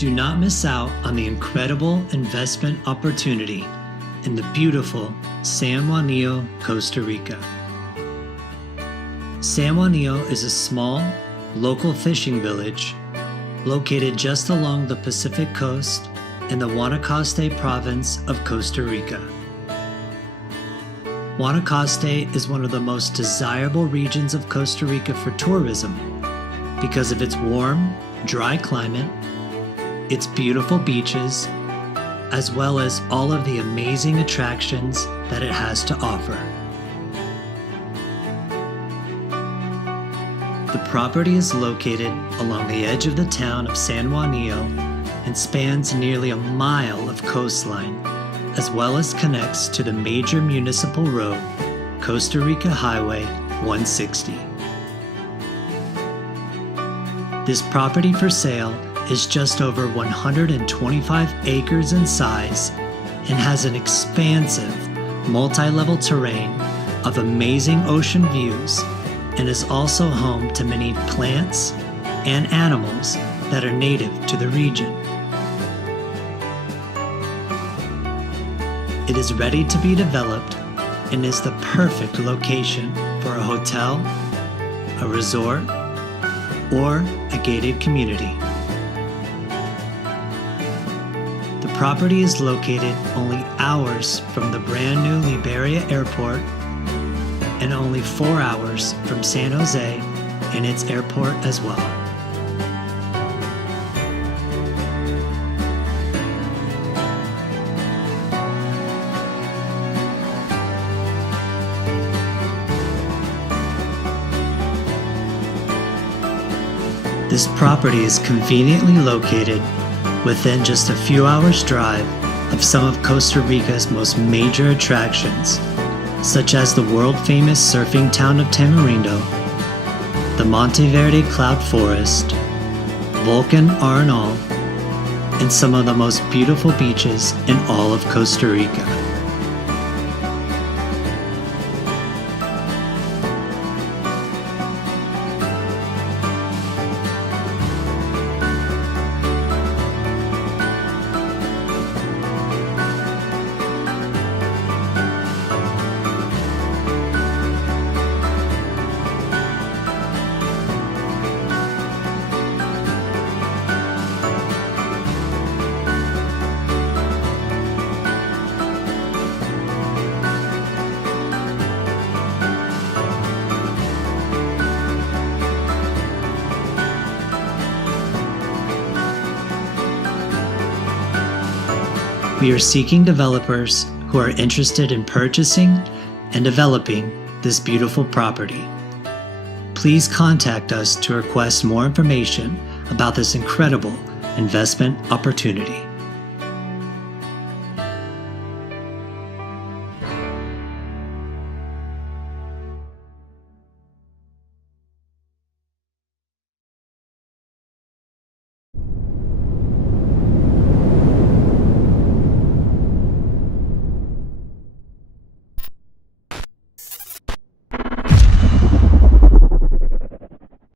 Do not miss out on the incredible investment opportunity in the beautiful San Juanillo, Costa Rica. San Juanillo is a small, local fishing village located just along the Pacific coast in the Guanacaste Province of Costa Rica. Guanacaste is one of the most desirable regions of Costa Rica for tourism because of its warm, dry climate, its beautiful beaches, as well as all of the amazing attractions that it has to offer. The property is located along the edge of the town of San Juanillo and spans nearly a mile of coastline, as well as connects to the major municipal road, Costa Rica Highway 160. This property for sale is just over 125 acres in size and has an expansive, multi-level terrain of amazing ocean views and is also home to many plants and animals that are native to the region. It is ready to be developed and is the perfect location for a hotel, a resort, or a gated community. The property is located only hours from the brand new Liberia airport and only 4 hours from San Jose and its airport as well. This property is conveniently located within just a few hours' drive of some of Costa Rica's most major attractions, such as the world-famous surfing town of Tamarindo, the Monteverde Cloud Forest, Volcan Arenal, and some of the most beautiful beaches in all of Costa Rica. We are seeking developers who are interested in purchasing and developing this beautiful property. Please contact us to request more information about this incredible investment opportunity.